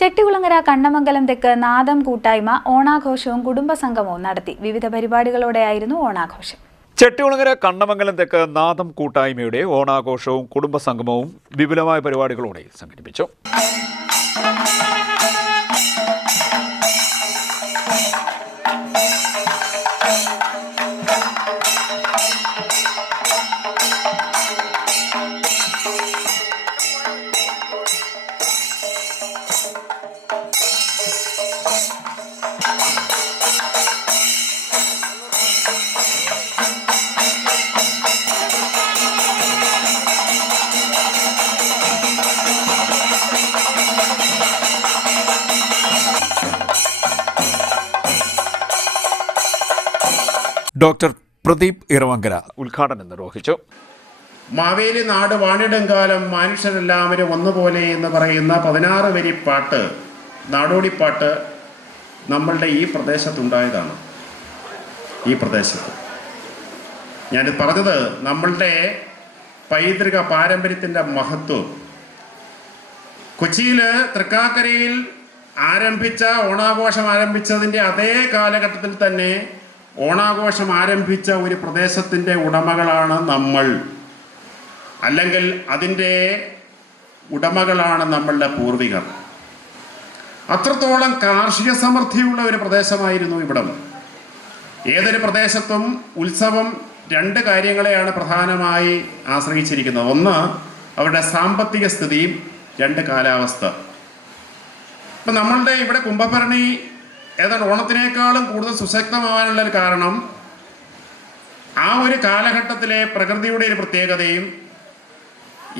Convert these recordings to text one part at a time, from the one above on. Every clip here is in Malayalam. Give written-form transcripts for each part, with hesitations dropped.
ചെട്ടികുളങ്ങര കണ്ണമംഗലം തെക്ക് നാദം കൂട്ടായ്മ ഓണാഘോഷവും കുടുംബസംഗമവും നടത്തി. വിവിധ പരിപാടികളോടെയായിരുന്നു ഓണാഘോഷം. ചെട്ടികുളങ്ങര കണ്ണമംഗലം തെക്ക് നാദം കൂട്ടായ്മയുടെ ഓണാഘോഷവും കുടുംബസംഗമവും വിപുലമായ പരിപാടികളോടെ സംഘടിപ്പിച്ചു. ഡോക്ടർ പ്രദീപ് ഇറവങ്കര ഉദ്ഘാടനം നിർവഹിച്ചു. മാവേലി നാട് വാണിടുംകാലം മനുഷ്യരെല്ലാവരും ഒന്നുപോലെ എന്ന് പറയുന്ന 16 വരി പാട്ട്, നാടോടിപ്പാട്ട് നമ്മളുടെ ഈ പ്രദേശത്തുണ്ടായതാണ്. ഈ പ്രദേശത്ത് ഞാനിത് പറഞ്ഞത് നമ്മളുടെ പൈതൃക പാരമ്പര്യത്തിൻ്റെ മഹത്വം. കൊച്ചിയിൽ തൃക്കാക്കരയിൽ ആരംഭിച്ച ഓണാഘോഷം ആരംഭിച്ചതിൻ്റെ അതേ കാലഘട്ടത്തിൽ തന്നെ ഓണാഘോഷം ആരംഭിച്ച ഒരു പ്രദേശത്തിൻ്റെ ഉടമകളാണ് നമ്മൾ, അല്ലെങ്കിൽ അതിൻ്റെ ഉടമകളാണ് നമ്മളുടെ പൂർവികർ. അത്രത്തോളം കാർഷിക സമൃദ്ധിയുള്ള ഒരു പ്രദേശമായിരുന്നു ഇവിടം. ഏതൊരു പ്രദേശത്തും ഉത്സവം 2 കാര്യങ്ങളെയാണ് പ്രധാനമായി ആശ്രയിച്ചിരിക്കുന്നത്. ഒന്ന് അവരുടെ സാമ്പത്തിക സ്ഥിതിയും, 2 കാലാവസ്ഥ. ഇപ്പം നമ്മളുടെ ഇവിടെ കുംഭഭരണി ഏതാണ്ട് ഓണത്തിനേക്കാളും കൂടുതൽ സുശക്തമാകാനുള്ള ഒരു കാരണം ആ ഒരു കാലഘട്ടത്തിലെ പ്രകൃതിയുടെ ഒരു പ്രത്യേകതയും,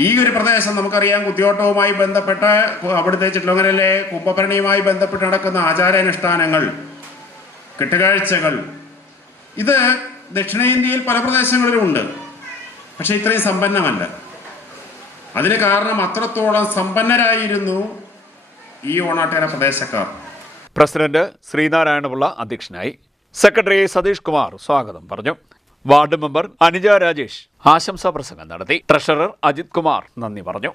ഈ ഒരു പ്രദേശം നമുക്കറിയാം കുത്തിയോട്ടവുമായി ബന്ധപ്പെട്ട അവിടുത്തെ ചിറ്റലങ്ങരയിലെ കുംഭഭരണിയുമായി ബന്ധപ്പെട്ട് നടക്കുന്ന ആചാരാനുഷ്ഠാനങ്ങൾ, കെട്ടുകാഴ്ചകൾ, ഇത് ദക്ഷിണേന്ത്യയിൽ പല പ്രദേശങ്ങളിലും ഉണ്ട്. പക്ഷേ ഇത്രയും സമ്പന്നമല്ല. അതിന് കാരണം അത്രത്തോളം സമ്പന്നരായിരുന്നു ഈ ഓണാട്ടുകര പ്രദേശക്കാർ. പ്രസിഡന്റ് ശ്രീനാരായണപിള്ള അധ്യക്ഷനായി. സെക്രട്ടറി സതീഷ് കുമാർ സ്വാഗതം പറഞ്ഞു. വാർഡ് മെമ്പർ അനുജ രാജേഷ് ആശംസാ പ്രസംഗം നടത്തി. ട്രഷറർ അജിത് കുമാർ നന്ദി പറഞ്ഞു.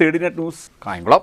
CDNet news Kayamkulam.